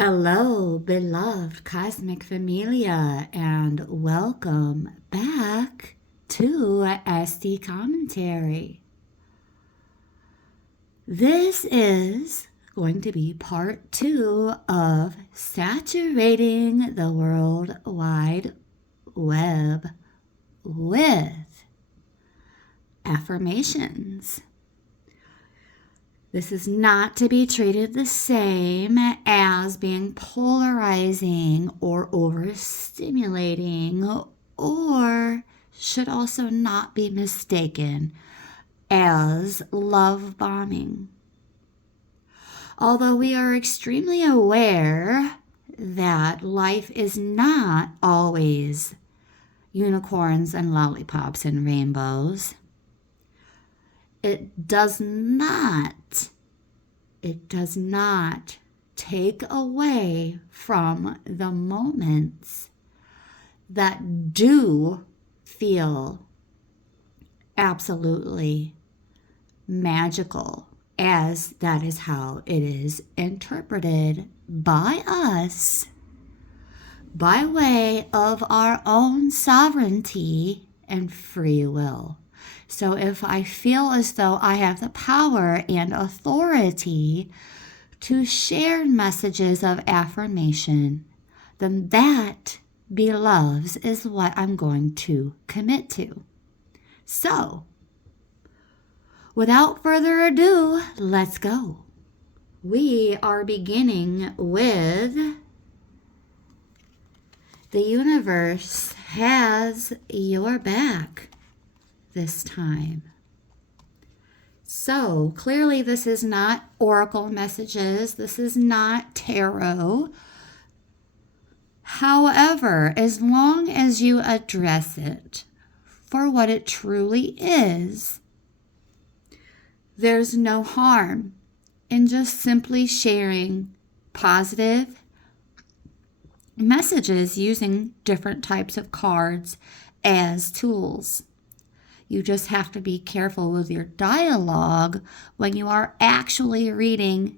Hello, beloved cosmic familia, and welcome back to SD Commentary. This is going to be part 2 of saturating the World Wide Web with affirmations. This is not to be treated the same as being polarizing or overstimulating, or should also not be mistaken as love bombing. Although we are extremely aware that life is not always unicorns and lollipops and rainbows, it does not take away from the moments that do feel absolutely magical, as that is how it is interpreted by us by way of our own sovereignty and free will. So if I feel as though I have the power and authority to share messages of affirmation, then that, beloveds, is what I'm going to commit to. So, without further ado, let's go. We are beginning with the universe has your back this time. So clearly this is not oracle messages. This is not tarot. However, as long as you address it for what it truly is, there's no harm in just simply sharing positive messages using different types of cards as tools. You just have to be careful with your dialogue when you are actually reading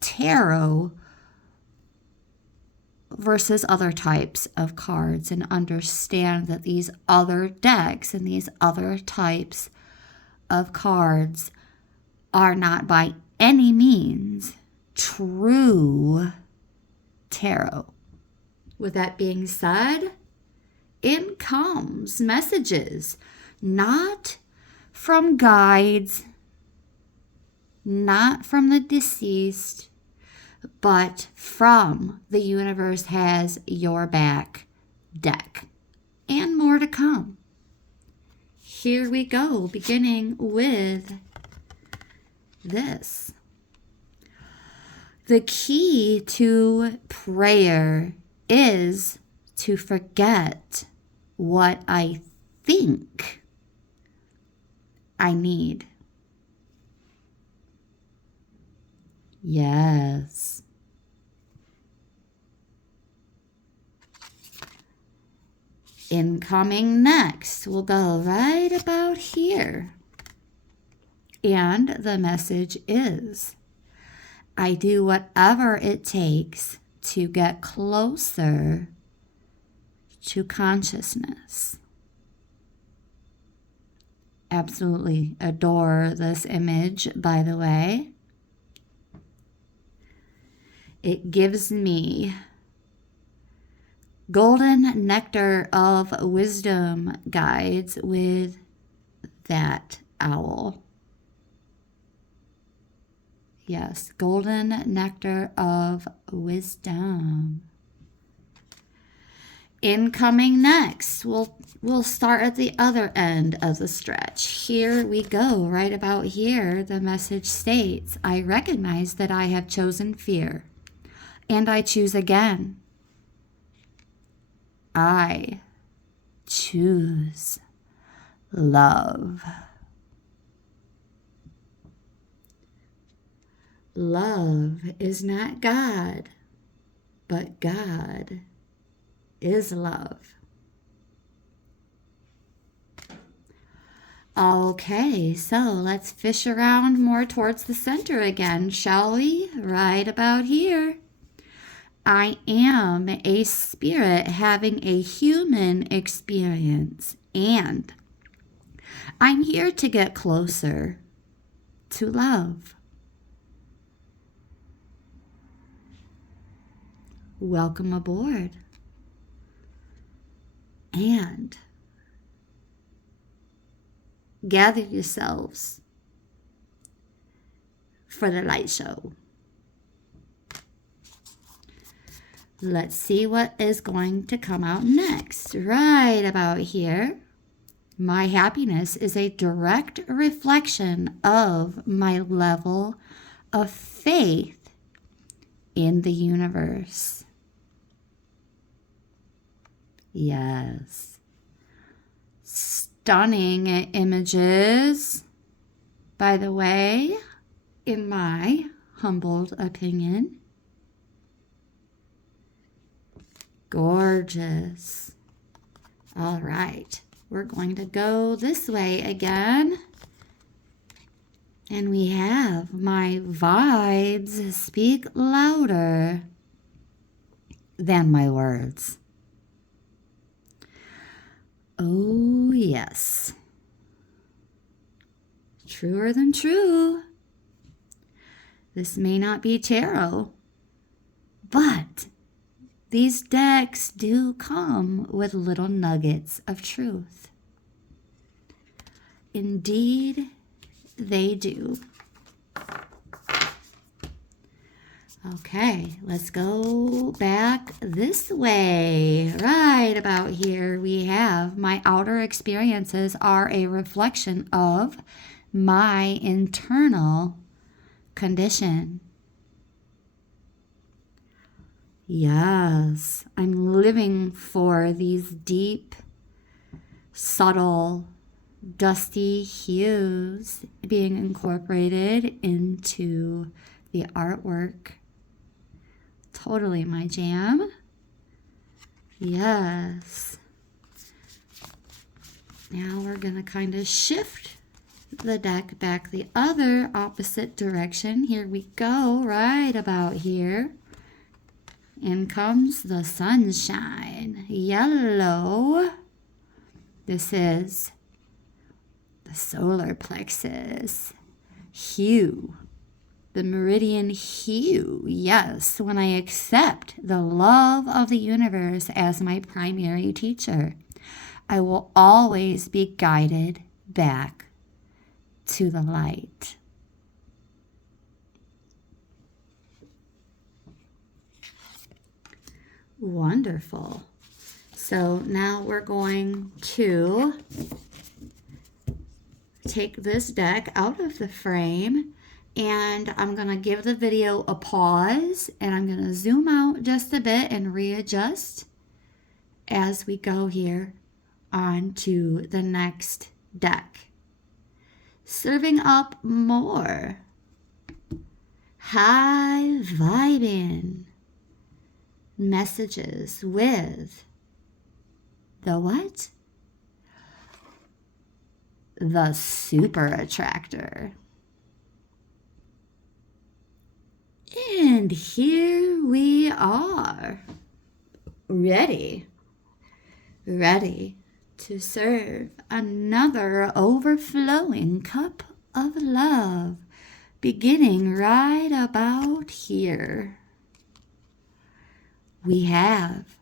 tarot versus other types of cards, and understand that these other decks and these other types of cards are not by any means true tarot. With that being said, in comes messages, not from guides, not from the deceased, but from the Universe Has Your Back deck. And more to come. Here we go, beginning with this. The key to prayer is to forget what I think I need. Yes. Incoming next, we'll go right about here. And the message is, I do whatever it takes to get closer to consciousness. Absolutely adore this image, by the way. It gives me golden nectar of wisdom guides with that owl. Yes, golden nectar of wisdom. Incoming next, we'll start at the other end of the stretch. Here we go, right about here. The message states, I recognize that I have chosen fear, and I choose again. I choose love. Love is not God, but God is love. Okay, so let's fish around more towards the center again, shall we? Right about here. I am a spirit having a human experience, and I'm here to get closer to love. Welcome aboard. And gather yourselves for the light show. Let's see what is going to come out next. Right about here. My happiness is a direct reflection of my level of faith in the universe. Yes. Stunning images, by the way, in my humbled opinion. Gorgeous. All right, we're going to go this way again. And we have my vibes speak louder than my words. Oh, yes. Truer than true. This may not be tarot, but these decks do come with little nuggets of truth. Indeed, they do. Okay, let's go back this way. Right about here, we have my outer experiences are a reflection of my internal condition. Yes, I'm living for these deep, subtle, dusty hues being incorporated into the artwork. Totally my jam. Yes. Now we're going to kind of shift the deck back the other opposite direction. Here we go, right about here. In comes the sunshine. Yellow. This is the solar plexus. Hue. The meridian hue. Yes, when I accept the love of the universe as my primary teacher, I will always be guided back to the light. Wonderful. So now we're going to take this deck out of the frame, and I'm going to give the video a pause, and I'm going to zoom out just a bit and readjust as we go here on to the next deck. Serving up more high vibing messages with the what? The super attractor. And here we are, ready to serve another overflowing cup of love, beginning right about here. We have,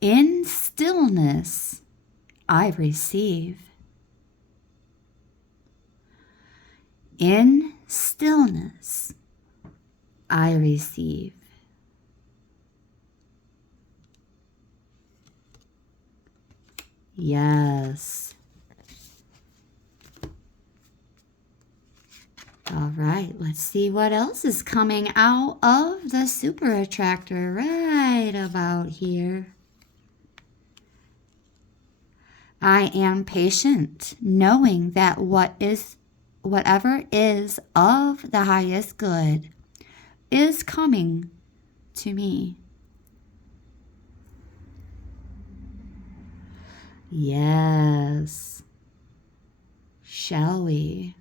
in stillness, I receive. In stillness, I receive. Yes. All right, let's see what else is coming out of the super attractor right about here. I am patient, knowing that whatever is of the highest good is coming to me. Yes. Shall we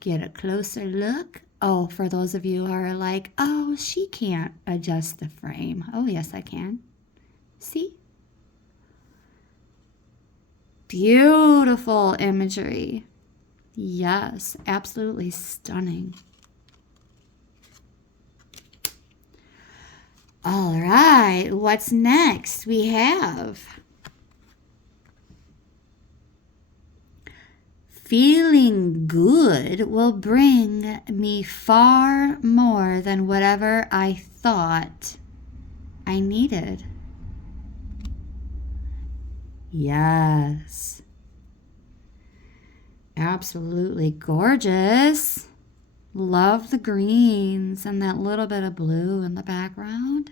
get a closer look Oh, for those of you who are like, oh, she can't adjust the frame. Oh, yes, I can. See? Beautiful imagery. Yes, absolutely stunning. All right, what's next? We have feeling good will bring me far more than whatever I thought I needed. Yes. Absolutely gorgeous. Love the greens and that little bit of blue in the background.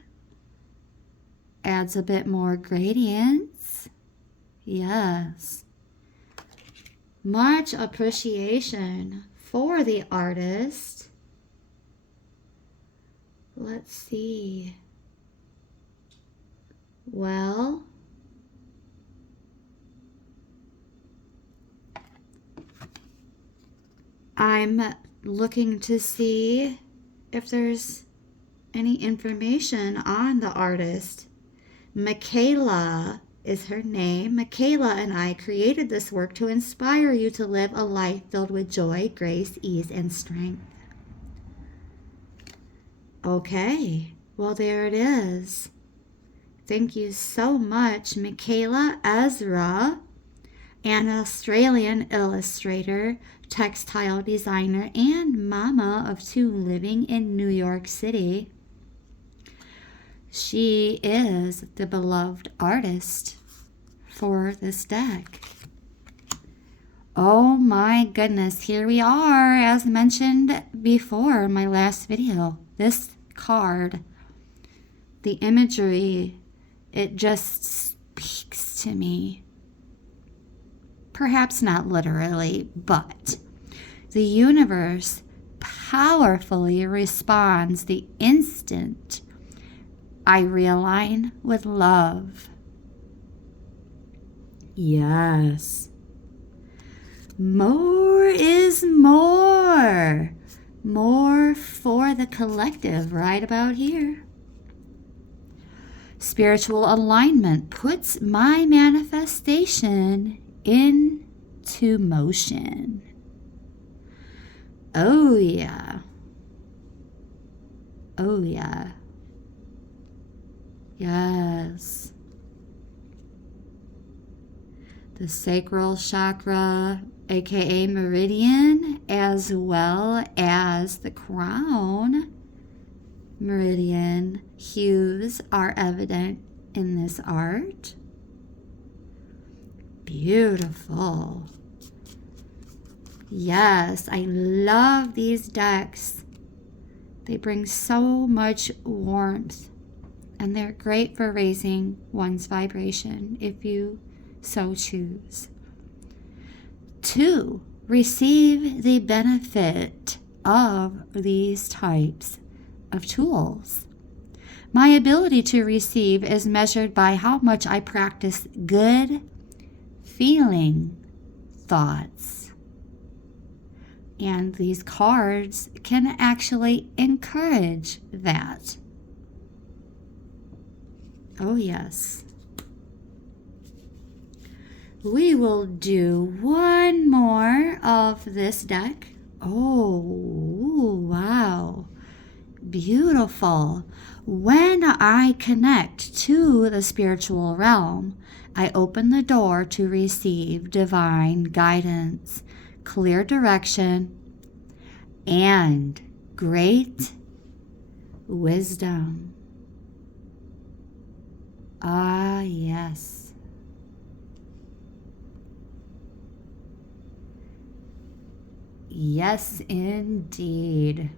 Adds a bit more gradients. Yes. Much appreciation for the artist. Let's see. Well, I'm looking to see if there's any information on the artist. Michaela is her name. Michaela and I created this work to inspire you to live a life filled with joy, grace, ease, and strength. Okay, well, there it is. Thank you so much, Michaela Ezra, an Australian illustrator, textile designer, and mama of 2 living in New York City. She is the beloved artist for this deck. Oh my goodness, here we are, as mentioned before in my last video. This card, the imagery, it just speaks to me. Perhaps not literally, but the universe powerfully responds the instant I realign with love. Yes. More is more. More for the collective right about here. Spiritual alignment puts my manifestation into motion. Oh yeah. Oh yeah. Yes. The sacral chakra, aka meridian, as well as the crown meridian hues are evident in this art. Beautiful. Yes, I love these decks. They bring so much warmth, and they're great for raising one's vibration if you so choose. 2, receive the benefit of these types of tools. My ability to receive is measured by how much I practice good feeling thoughts. And these cards can actually encourage that. Oh yes. We will do one more of this deck. Oh, wow. Beautiful. When I connect to the spiritual realm, I open the door to receive divine guidance, clear direction, and great wisdom. Ah, yes. Yes, indeed.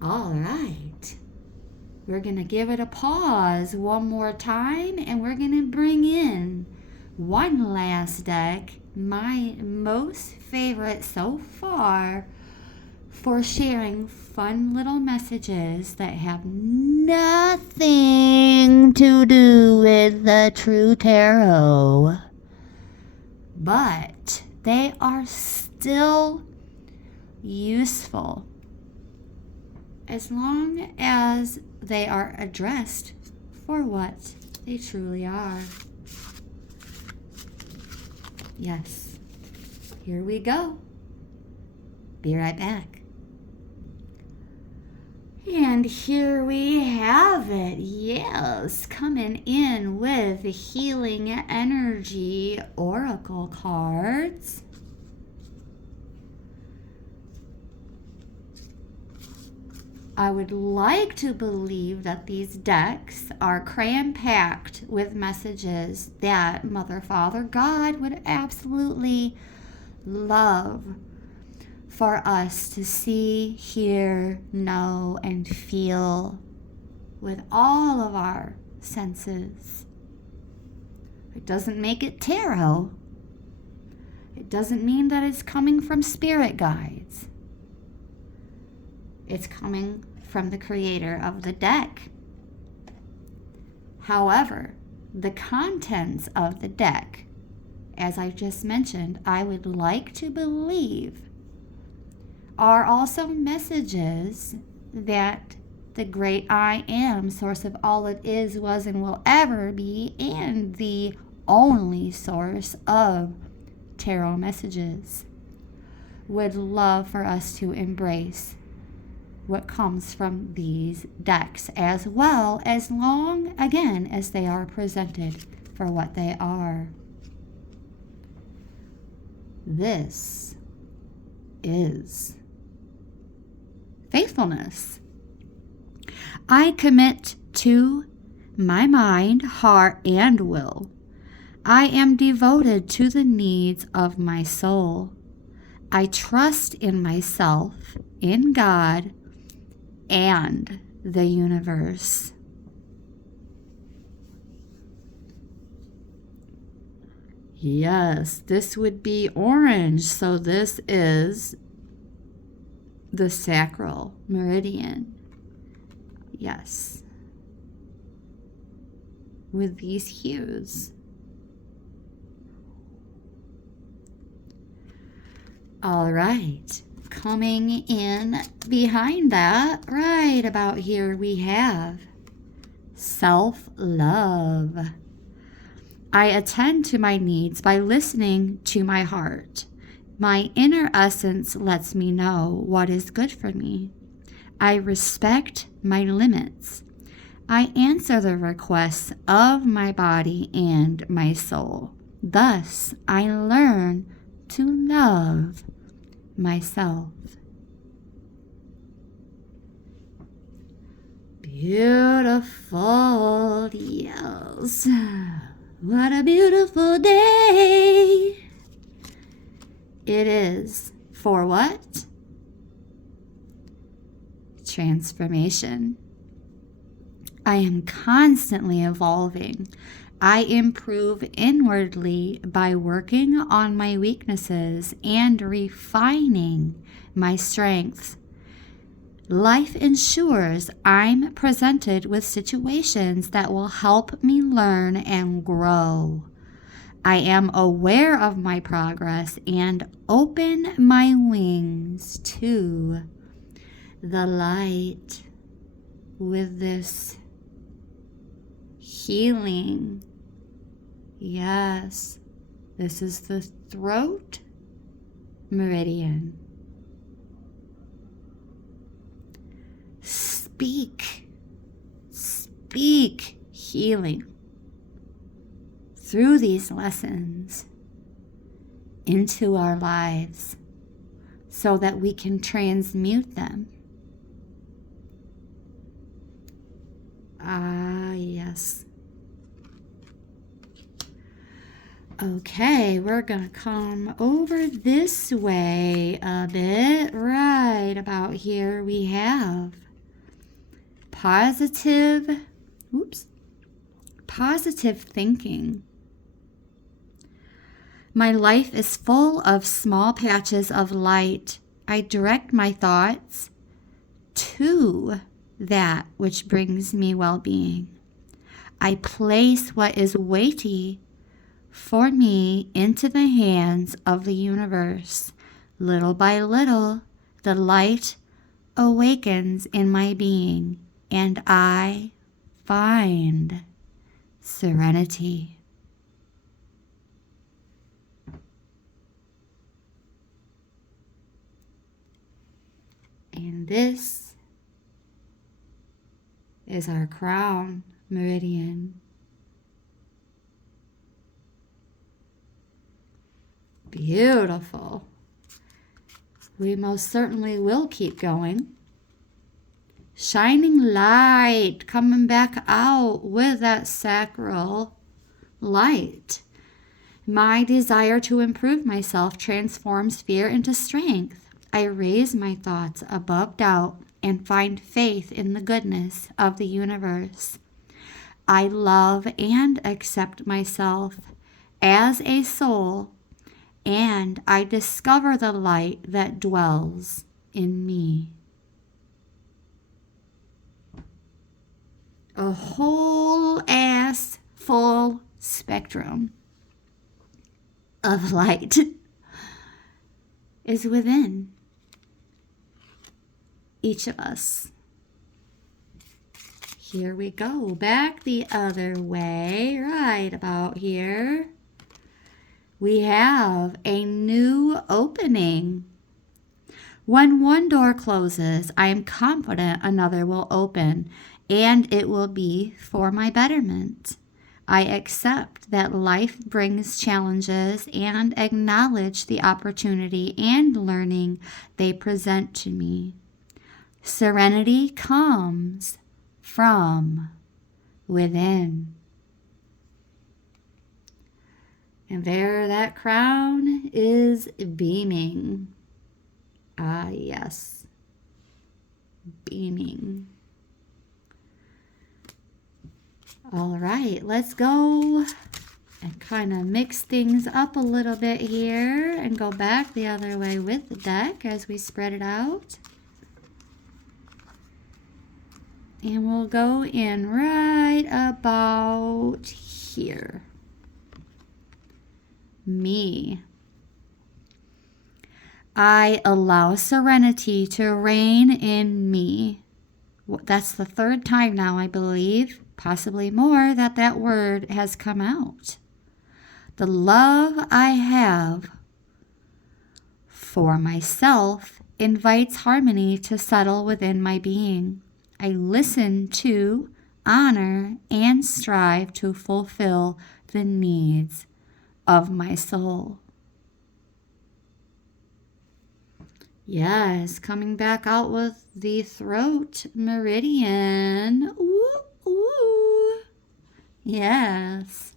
All right. We're going to give it a pause one more time, and we're going to bring in one last deck, my most favorite so far, for sharing fun little messages that have nothing to do with the true tarot. But they are still useful, as long as they are addressed for what they truly are. Yes, here we go. Be right back. And here we have it. Yes, coming in with the Healing Energy Oracle cards. I would like to believe that these decks are cram-packed with messages that Mother, Father, God would absolutely love for us to see, hear, know, and feel with all of our senses. It doesn't make it tarot. It doesn't mean that it's coming from spirit guides. It's coming from the creator of the deck. However, the contents of the deck, as I just mentioned, I would like to believe are also messages that the great I am, source of all it is, was, and will ever be, and the only source of tarot messages, would love for us to embrace what comes from these decks, as well, as long, again, as they are presented for what they are. This is faithfulness. I commit to my mind, heart, and will. I am devoted to the needs of my soul. I trust in myself, in God, and the universe. Yes, this would be orange, so this is the sacral meridian. Yes. With these hues. All right. Coming in behind that, right about here, we have self-love. I attend to my needs by listening to my heart. My inner essence lets me know what is good for me. I respect my limits. I answer the requests of my body and my soul. Thus, I learn to love myself. Beautiful, yes. What a beautiful day. It is for what? Transformation. I am constantly evolving. I improve inwardly by working on my weaknesses and refining my strengths. Life ensures I'm presented with situations that will help me learn and grow. I am aware of my progress and open my wings to the light with this healing. Yes, this is the throat meridian. Speak healing through these lessons into our lives so that we can transmute them. Ah, yes. Okay, we're going to come over this way a bit. Right about here we have positive thinking. My life is full of small patches of light. I direct my thoughts to that which brings me well-being. I place what is weighty for me into the hands of the universe. Little by little, the light awakens in my being, and I find serenity. And this is our crown meridian. Beautiful. We most certainly will keep going. Shining light coming back out with that sacral light. My desire to improve myself transforms fear into strength. I raise my thoughts above doubt and find faith in the goodness of the universe. I love and accept myself as a soul, and I discover the light that dwells in me. A whole ass full spectrum of light is within each of us. Here we go, back the other way, right about here. We have a new opening. When one door closes, I am confident another will open, and it will be for my betterment. I accept that life brings challenges and acknowledge the opportunity and learning they present to me. Serenity comes from within. And there that crown is beaming. Ah, yes. Beaming. All right, let's go and kind of mix things up a little bit here and go back the other way with the deck as we spread it out. And we'll go in right about here. Me. I allow serenity to reign in me. That's the third time now, I believe, possibly more, that word has come out. The love I have for myself invites harmony to settle within my being. I listen to, honor, and strive to fulfill the needs of my soul. Yes, coming back out with the throat meridian. Ooh, ooh. Yes,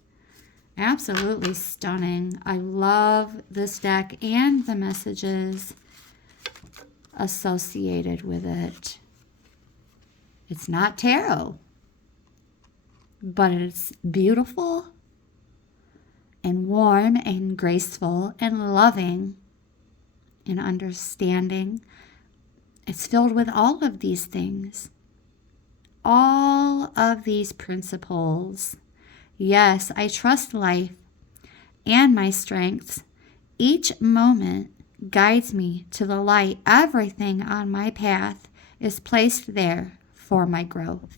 absolutely stunning. I love this deck and the messages associated with it. It's not tarot, but it's beautiful and warm and graceful and loving and understanding. It's filled with all of these things, all of these principles. Yes, I trust life and my strengths. Each moment guides me to the light. Everything on my path is placed there for my growth.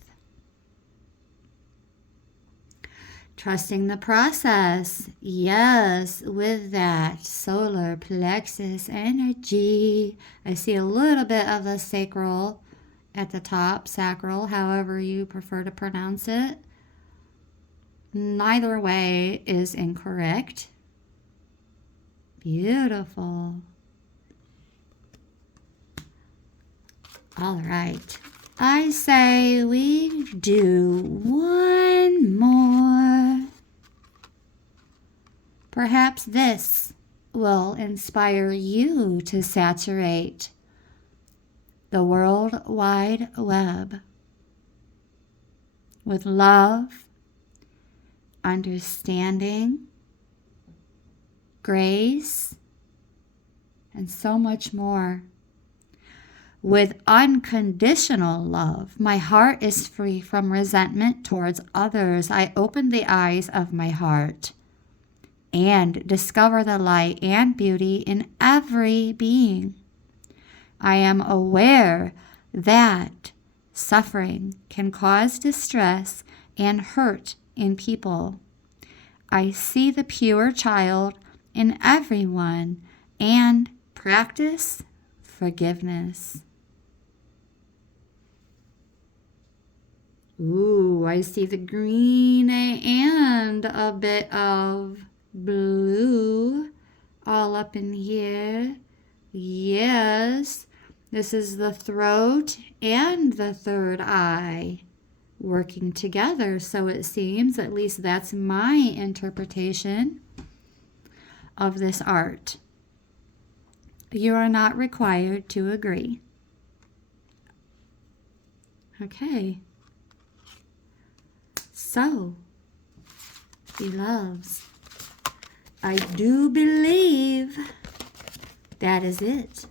Trusting the process. Yes, with that solar plexus energy. I see a little bit of the sacral at the top, sacral, however you prefer to pronounce it. Neither way is incorrect. Beautiful. All right. I say we do one more. Perhaps this will inspire you to saturate the World Wide Web with love, understanding, grace, and so much more. With unconditional love, my heart is free from resentment towards others. I open the eyes of my heart and discover the light and beauty in every being. I am aware that suffering can cause distress and hurt in people. I see the pure child in everyone and practice forgiveness. Ooh, I see the green and a bit of blue all up in here. Yes, this is the throat and the third eye working together, so it seems. At least that's my interpretation of this art. You are not required to agree. Okay. So, beloveds, I do believe that is it.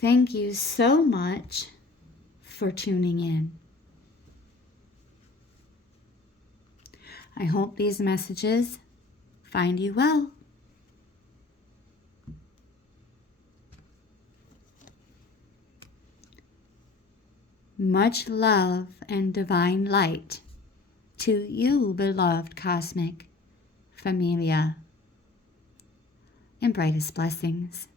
Thank you so much for tuning in. I hope these messages find you well. Much love and divine light to you, beloved cosmic familia, and brightest blessings.